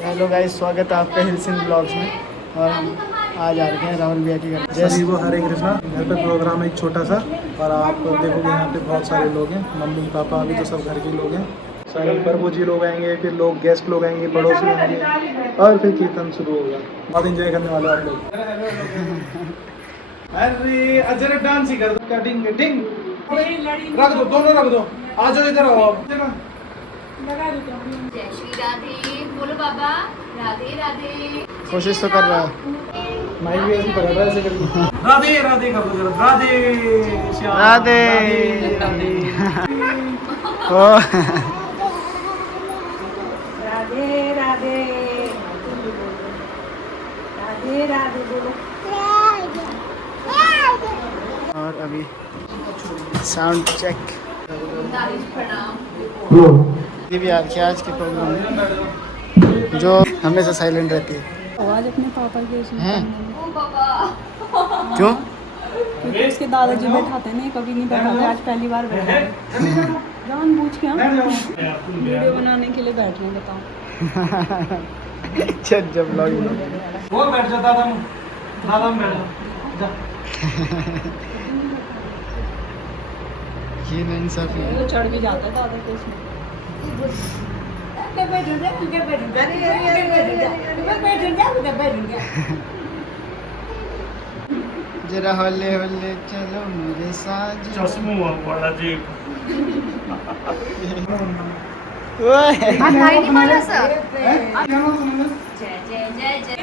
Hello guys, स्वागत है आपका हिल्स इन ब्लॉग्स में। और हम आज आ रखे हैं राहुल भैया के घर। जैसे वो हरे कृष्णा घर पे प्रोग्राम है एक छोटा सा, और आप देखोगे यहाँ पे बहुत सारे लोग हैं, मम्मी पापा अभी तो सब घर के लोग हैं, सारे प्रभु जी लोग आएंगे, फिर लोग गेस्ट लोग आएंगे, पड़ोसी आएंगे, और फिर कीर्तन शुरू होगा। बहुत इंजॉय करने वाले आप लोग। अरे अजय डांस ही कर दो, कटिंग कटिंग रख दो, दोनों रख दो, आ जाओ इधर आओ आप। जय श्री राधे बोलो बाबा। राधे राधे। कोशिश तो कर रहा है। माइक भी ऐसे पकड़ रहा है ऐसे करके। राधे राधे कर दो जरा, राधे श्याम, राधे राधे ओ राधे राधे राधे राधे बोलो। और अभी साउंड चेक। प्रणाम। ये भी आ रखी है आज के प्रोग्राम में, जो हमेशा साइलेंट रहती है। आज अपने पापा के उसमें हैं? ओ बाबा। क्यों? क्योंकि उसके दादाजी बैठाते नहीं, कभी नहीं बैठाते, आज पहली बार बैठे जान पूछ के हम वीडियो बनाने के लिए बैठ रहे हैं। बताओ जब ब्लॉग वो बैठ जा, दादा में बैठ जा। ये ना इंसाफी है। तो चढ़ भी जाता है दादा के उसमें। जरा होले होले चलो मेरे साथ। चश्मू बड़ा जी। ओए भाई नहीं मारा सर। क्या नाम सुना? जय जय जय जय।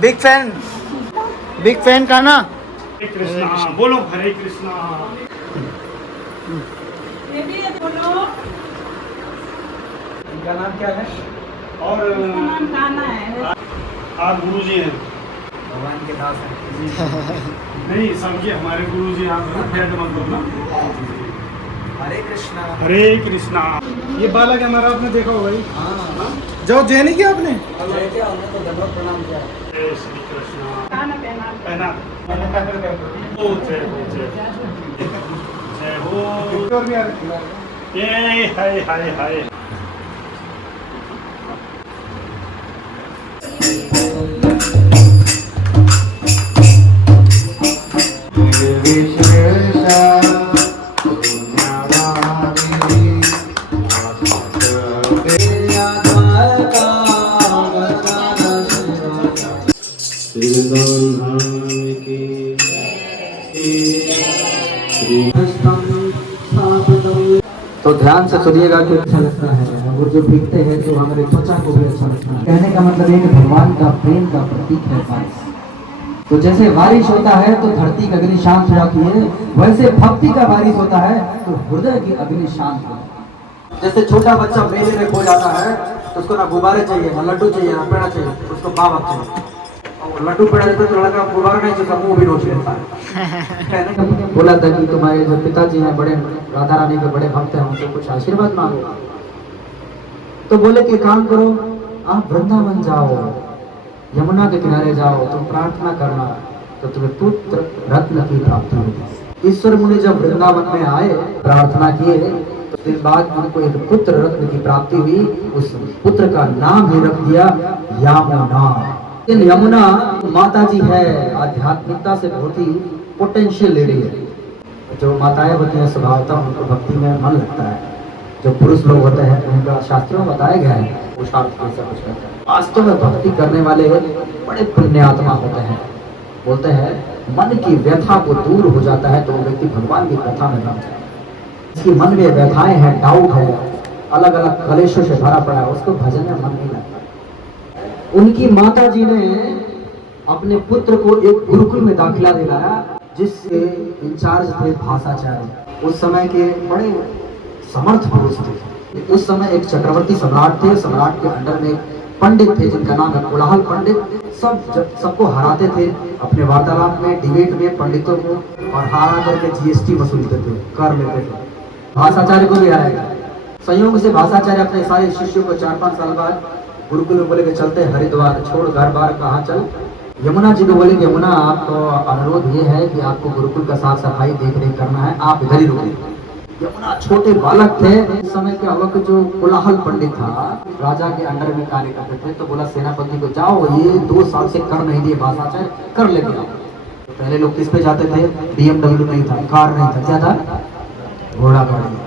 बिग फैन का ना। हरे कृष्णा बोलो, हरे कृष्णा। इनका नाम क्या है? और नाम खाना है। आप गुरु जी हैं, भगवान के दास हैं। नहीं सबके हमारे गुरु जी आप मतलब ना। हरे कृष्णा। हरे कृष्णा। ये बालक हमारा आपने देखा होगा ही। हाँ, जो जय नहीं किया आपने? जय क्या हमने तो दंडवत प्रणाम किया। जय श्री कृष्णा। खाना पहना पहना। ओ जय हो, जय जय हो। ये हाय हाय हाय। तो ध्यान से सुनिएगा कि अच्छा लगता है, और जो भीगते हैं तो हमारे त्वचा को भी अच्छा लगता है। कहने का मतलब है कि भगवान का प्रेम का प्रतीक है बारिश। तो जैसे बारिश होता है तो धरती की अग्नि शांत हो जाती है, वैसे भक्ति का बारिश होता है तो हृदय की अग्नि शांत होती है। जैसे छोटा बच्चा मेले में खो जाता है तो उसको ना गुब्बारे चाहिए, ना लड्डू चाहिए, ना पेड़ा चाहिए, उसको बाबा चाहिए। और लड्डू पेड़ा देते तो लड़का गुब्बारा नहीं चाहिए, मुंह भी नोच लेता है। बोला था कि तुम्हारे जो पिताजी हैं बड़े राधा रानी के बड़े भक्त हैं, उनसे कुछ आशीर्वाद मांगो। तो बोले कि काम करो, आप वृंदावन जाओ, यमुना के किनारे जाओ, तुम प्रार्थना करना तो तुम्हें पुत्र रत्न की प्राप्ति होगी। ईश्वर मुनि जब वृंदावन में आए, प्रार्थना किए, तो दिन बाद उनको एक पुत्र रत्न की प्राप्ति हुई। उस पुत्र का नाम ही रख दिया यमुना। इन यमुना माता जी है, आध्यात्मिकता से बहुत ही पोटेंशियल लेडी है। जो माताएं होती हैं स्वभावतः उनको भक्ति में मन लगता है। जो पुरुष लोग होते हैं उनका शास्त्रों में बताया गया है पुरुषार्थ ऐसा कुछ करते हैं। वास्तव में भक्ति करने वाले बड़े पुण्यात्मा होते हैं। बोलते हैं मन की व्यथा को दूर हो जाता है तो वो व्यक्ति भगवान की कथा में रमता है। जिसकी मन में व्यथाएं हैं, डाउट है, अलग अलग कलेशों से भरा पड़ा है, उसको भजन में मन नहीं लगता। उनकी माता जी ने अपने पुत्र को एक गुरुकुल में दाखिला दिलाया, जिससे इंचार्ज थे भाषाचार्य। उस समय के बड़े समर्थ पुरुष थे। उस समय एक चक्रवर्ती सम्राट थे, सम्राट के अंडर में एक पंडित थे जिनका नाम है कोलाहल पंडित। सबको हराते थे अपने वार्तालाप में, डिबेट में पंडितों को, और हारा करके जीएसटी वसूलते थे, कर लेते थे। भाषाचार्य को भी हराया। संयोग से भाषाचार्य अपने सारे शिष्यों को 4-5 साल बाद गुरुकुल में बोले कि चलते हरिद्वार, छोड़ घर बार कहाँ चल यमुना जी को बोले कि यमुना आपको अनुरोध ये है कि आपको गुरुकुल का साफ सफाई देख रेख करना है, आप इधर ही रुके। यमुना छोटे बालक थे। उस समय क्या हुआ कि जो कोलाहल पंडित था राजा के अंडर में कार्य करते थे, तो बोला सेनापति को जाओ ये 2 साल से कर नहीं दिए भाषाचार्य, कर लेके आओ। तो पहले लोग किस पे जाते थे? BMW नहीं था, कार नहीं था, क्या था? घोड़ा गाड़ी।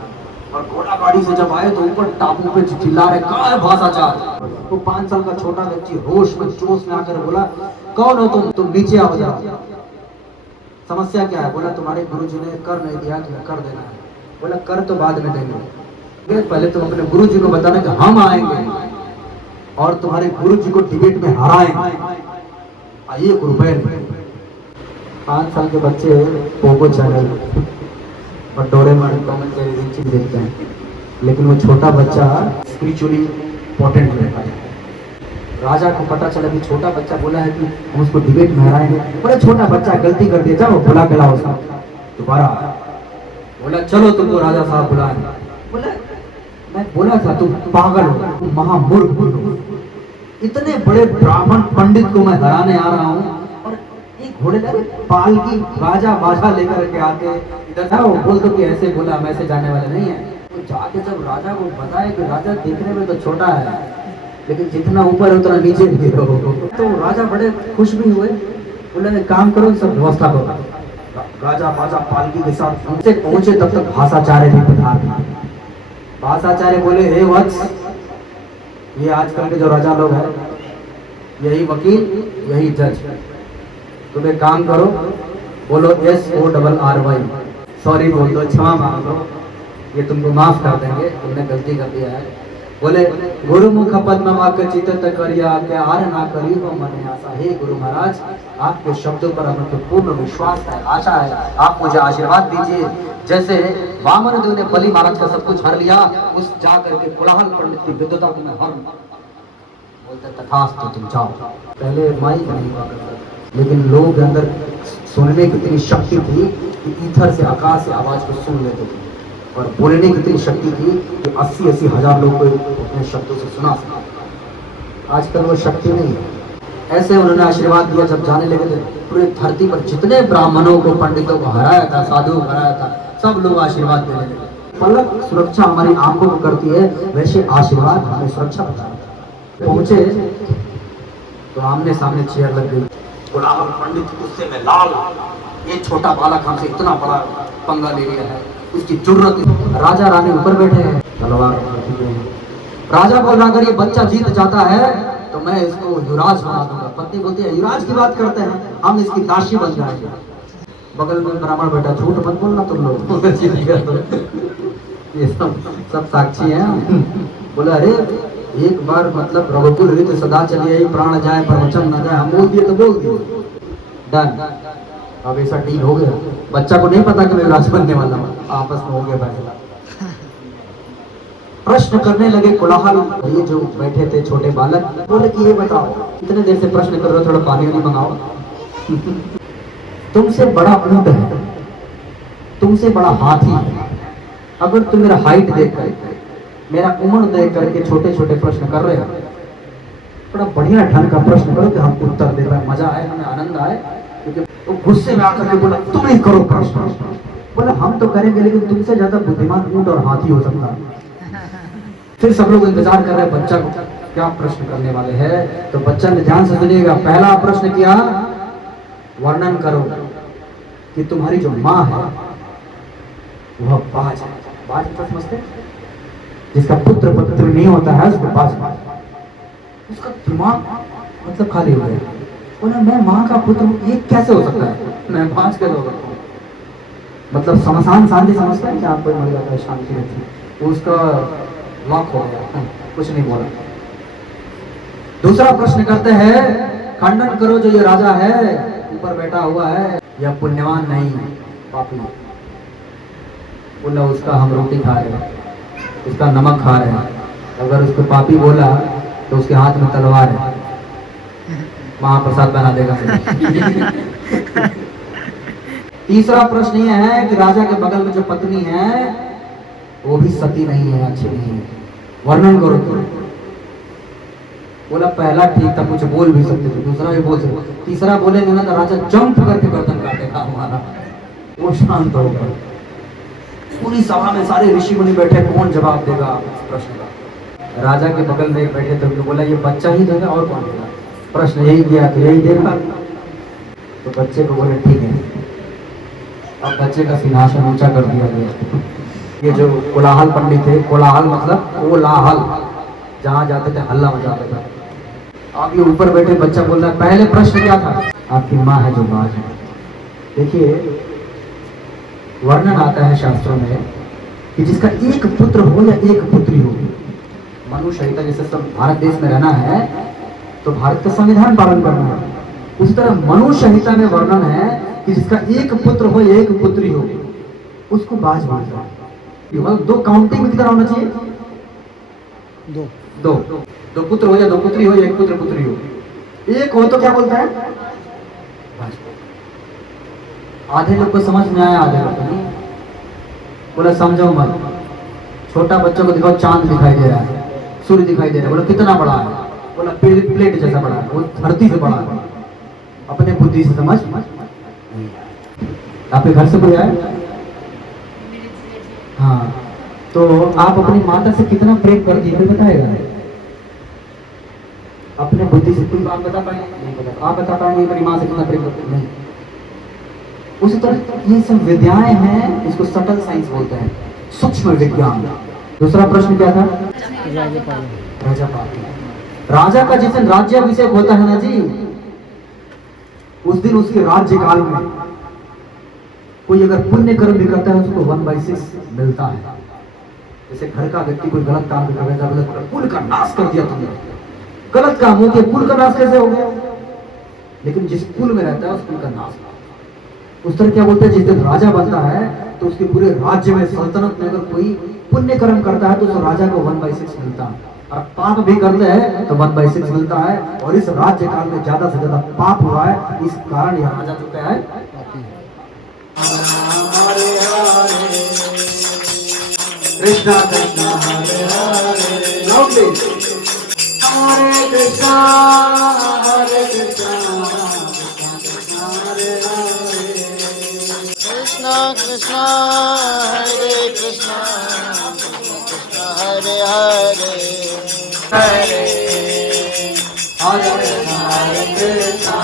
और घोड़ा गाड़ी से जब आए तो ऊपर टापू पे चिल्ला रहे कहाँ है भाषाचार्य। वो 5 साल का छोटा बच्ची होश में जोश में आकर बोला कौन हो तुम नीचे आओ जरा, समस्या क्या है? बोला तुम्हारे गुरुजी ने कर नहीं दिया, तुम्हें कर देना है। बोला कर तो बाद में देंगे, पहले तुम अपने गुरुजी को बताना कि हम आएंगे और तुम्हारे गुरुजी को डिबेट में हराएंगे, आइए गुरुबैन। 5 साल के बच्चे पोगो चैनल और डोरेमोन टॉम एंड जेरी देखते हैं, लेकिन वो छोटा बच्चा स्पिरिचुअली इंपॉर्टेंट रहता है। राजा को पता चला कि छोटा बच्चा बोला है कि हम उसको डिबेट में हराएंगे। बोले छोटा बच्चा गलती कर दिया, जाओ बुला के लाओ साहब। दोबारा बोला चलो तुमको राजा साहब बुलाए। बोला मैं बोला था तुम पागल हो, तुम महामूर्ख हो, इतने बड़े ब्राह्मण पंडित को मैं हराने आ रहा हूँ और एक घोड़े का पाल की राजा बाजा लेकर के आके इधर जाओ, बोल दो कि ऐसे बोला, हम ऐसे जाने वाले नहीं है। तो जाके जब राजा को बताया कि राजा देखने में तो छोटा है लेकिन जितना ऊपर है उतना नीचे भी रहो, तो राजा बड़े खुश भी हुए। बोले काम करो, सब व्यवस्था करो। राजा बाजा पालकी के साथ उनसे पहुंचे तब तक भाषाचार्य भी पधार था। भाषाचार्य बोले हे वत्स, ये आजकल के जो राजा लोग हैं, यही वकील यही जज, तुम एक काम करो, बोलो SORRY, सॉरी बोल दो, क्षमा मांग लो, ये तुमको माफ कर देंगे, तुमने गलती कर दिया है। बोले गुरुमुख पद्म वाक्य चित्त करिया के आर ना करी हो मन आशा। हे गुरु महाराज, आपके शब्दों पर हमें पूर्ण विश्वास है, आशा है, आप मुझे आशीर्वाद दीजिए। जैसे वामन देव ने बलि महाराज का सब कुछ हर लिया, उस जाकर के कोलाहल पंडित की विद्वता को मैं हर बोलते तथास्तु, तुम जाओ। पहले माइक नहीं हुआ करता, लेकिन लोगों के अंदर सुनने की इतनी शक्ति थी कि ईथर से आकाश से आवाज को सुन लेते थे, और बोलने की इतनी शक्ति थी कि 80-80 हजार लोग को अपने शब्दों से सुना सकते। आजकल वो शक्ति नहीं है। ऐसे उन्होंने आशीर्वाद दिया, जब जाने लगे थे पूरी धरती पर जितने ब्राह्मणों को पंडितों को हराया था, साधुओं को हराया था, सब लोग आशीर्वाद देने लगे। पलक सुरक्षा हमारी आंखों को करती है, वैसे आशीर्वाद हमें सुरक्षा पहुंचाता। पहुंचे तो आमने सामने चेयर लग गई। कोलाहल पंडित गुस्से में लाल, ये छोटा बालक हमसे इतना बड़ा पंगा ले लिया है, उसकी जरूरत। राजा रानी ऊपर बैठे हैं, तलवार राजा बोल रहा अगर ये बच्चा जीत जाता है तो मैं इसको युवराज बना दूंगा। पत्नी बोलती है युवराज की बात करते हैं, हम इसकी दासी बन जाएंगे। बगल में ब्राह्मण बैठा, झूठ मत बोलना तुम लोग, ये सब साक्षी हैं। बोला अरे एक बार मतलब रघुकुल रीत सदा चलिए, प्राण जाए पर वचन न जाए, हम बोल दिए तो बोल दिए, डन। अब ऐसा डील हो गया। बच्चा को नहीं पता कि मैं राज बनने वाला हूँ, आपस में हो गया फैसला। प्रश्न करने लगे कोलाहल। ये जो बैठे थे छोटे बालक बोले कि ये बताओ इतने देर से प्रश्न कर रहे हो, थोड़ा पानी नहीं मंगाओ। तुमसे बड़ा ऊंट है, तुमसे बड़ा हाथी है, अगर तुम मेरा हाइट देख कर, मेरा उम्र देख करके छोटे छोटे प्रश्न कर रहे हो, थोड़ा बढ़िया ढंग का प्रश्न करो कि हम उत्तर दे पाए, मजा आए, हमें आनंद आए। क्योंकि तो गुस्से में आकर के बोला तुम ही करो प्रश्न। बोला हम तो करेंगे लेकिन तुमसे ज्यादा बुद्धिमान ऊंट और हाथी हो सकता है। फिर सब लोग इंतजार कर रहे हैं बच्चा को क्या प्रश्न करने वाले हैं। तो बच्चा ने ध्यान से सुनिएगा, पहला प्रश्न किया, वर्णन करो कि तुम्हारी जो माँ है वह बाज है। बाज क्या समझते, जिसका पुत्र नहीं होता है उसको बाज। उसका दिमाग मतलब खाली हो गया। बोला मैं माँ का पुत्र हूँ, ये कैसे हो सकता है, मैं बाज कैसे हो सकता हूँ। मतलब शमशान शांति समझता है कि आपको मर जाता है, शांति रहती है, उसका लॉक हो गया, कुछ नहीं बोला। दूसरा प्रश्न करते हैं, खंडन करो जो ये राजा है ऊपर बैठा हुआ है, यह पुण्यवान नहीं पापी। बोला उसका हम रोटी खा रहे हैं, उसका नमक खा रहे हैं, अगर उसको पापी बोला तो उसके हाथ में तलवार है, महाप्रसाद बना देगा। तीसरा प्रश्न यह है कि राजा के बगल में जो पत्नी है वो भी सती नहीं है, अच्छी नहीं है, वर्णन करो। बोला पहला ठीक था, कुछ बोल भी सकते थे, दूसरा भी बोल सकते, तीसरा बोलेंगे ना तो राजा जंप करके गर्दन काटेगा हमारा। वो शांत हो गया। पूरी सभा में सारे ऋषि मुनि बैठे, कौन जवाब देगा इस प्रश्न का। राजा के बगल में एक बैठे थे, बोला ये बच्चा ही देगा और कौन देगा, प्रश्न यही दिया तो यही देगा। तो बच्चे को बोले ठीक है। अब बच्चे का सिंहासन ऊंचा कर दिया गया। ये जो कोलाहल पंडित थे, कोलाहल मतलब कोलाहल, जहाँ जाते थे हल्ला मचाते थे। अब ये ऊपर बैठे बच्चा बोल रहा है, पहले प्रश्न क्या था, आपकी माँ है जो बाज है। देखिए वर्णन आता है शास्त्रों में कि जिसका एक पुत्र हो या एक पुत्री हो, मनुष्य संहिता जैसे सब भारत देश में रहना है तो भारत का संविधान पालन करना है, उस तरह मनुष्य संहिता में वर्णन है कि जिसका एक पुत्र हो या एक पुत्री हो उसको बाज बोलता है। मतलब दो काउंटिंग में कितना होना चाहिए, दो दो दो पुत्र हो या दो पुत्री हो या एक पुत्र पुत्री हो, एक हो तो क्या बोलता है बाज। आधे लोग को समझ में आया, आधे लोग को नहीं। बोला समझो मत, छोटा बच्चों को दिखाओ चांद दिखाई दे रहा है, सूर्य दिखाई दे रहा है, बोला कितना बड़ा है, बोला प्लेट जैसा बड़ा है, वो धरती से बड़ा है। अपने बुद्धि से समझ। आपके घर से कोई आए, हाँ, तो आप अपनी माता से कितना प्रेम करती है बताएगा, अपने बुद्धि से कोई बात बता पाएंगे नहीं, बता आप बता पाएंगे अपनी माँ से कितना प्रेम करते नहीं। उसी तरह ये सब विद्याएं हैं, इसको सटल साइंस बोलते हैं, सूक्ष्म विज्ञान। दूसरा प्रश्न क्या था, राजापाल। राजा का जिस दिन राज्याभिषेक होता है ना जी, उस दिन उसके राज्य काल में कोई अगर पुण्य कर्म भी करता है उसको 1/6 मिलता है। जैसे घर का व्यक्ति कोई गलत काम कर रहा है, कुल का नाश कर दिया तुमने, गलत काम हो गया, कुल का नाश कैसे हो गया, लेकिन जिस कुल में रहता है उस कुल का नाश। उस तरह क्या बोलते हैं, जिस दिन राजा बनता है तो उसके पूरे राज्य में, सल्तनत में अगर कोई पुण्य कर्म करता है तो उस राजा को 1/6 मिलता है, और पाप भी करते हैं तो 1/6 मिलता है। और इस राज्य काल में ज्यादा से ज्यादा पाप हुआ है, इस कारण यह राजा जो है कृष्णा कृष्णा हरे हरे, हरे कृष्णा हरे कृष्णा हरे हरे, कृष्णा कृष्णा हरे कृष्णा कृष्णा हरे हरे, हरे हरे कृष्णा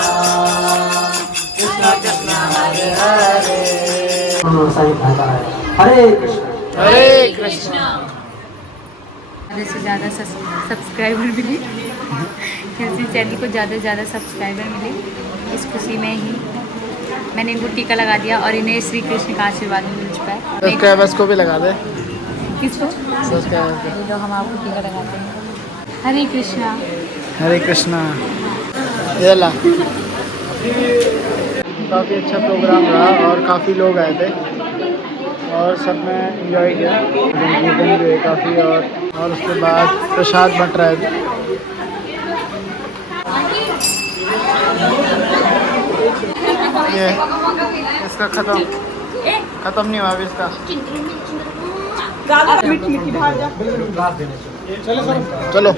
कृष्णा कृष्णा हरे हरे। हरे कृष्णा हरे कृष्णा। ज़्यादा से ज़्यादा सब्सक्राइबर मिले, किसी चैनल को ज़्यादा से ज़्यादा सब्सक्राइबर मिले, इस खुशी में ही मैंने इनको टीका लगा दिया और इन्हें श्री कृष्ण का आशीर्वाद मिल चुका है। सब्सक्राइबर्स को भी लगा दे, किसको? सब्सक्राइबर्स ये लोग हम आपको टीका लगाते हैं। हरे कृष्णा हरे कृष्णा। ये ला, काफ़ी अच्छा प्रोग्राम रहा और काफ़ी लोग आए थे और सब में एंजॉय किया, कीर्तन भी हुए काफ़ी, और उसके बाद प्रसाद बंट रहे थे। ये इसका ख़त्म नहीं हुआ अभी इसका। मिट्टी बाहर जा, चलो।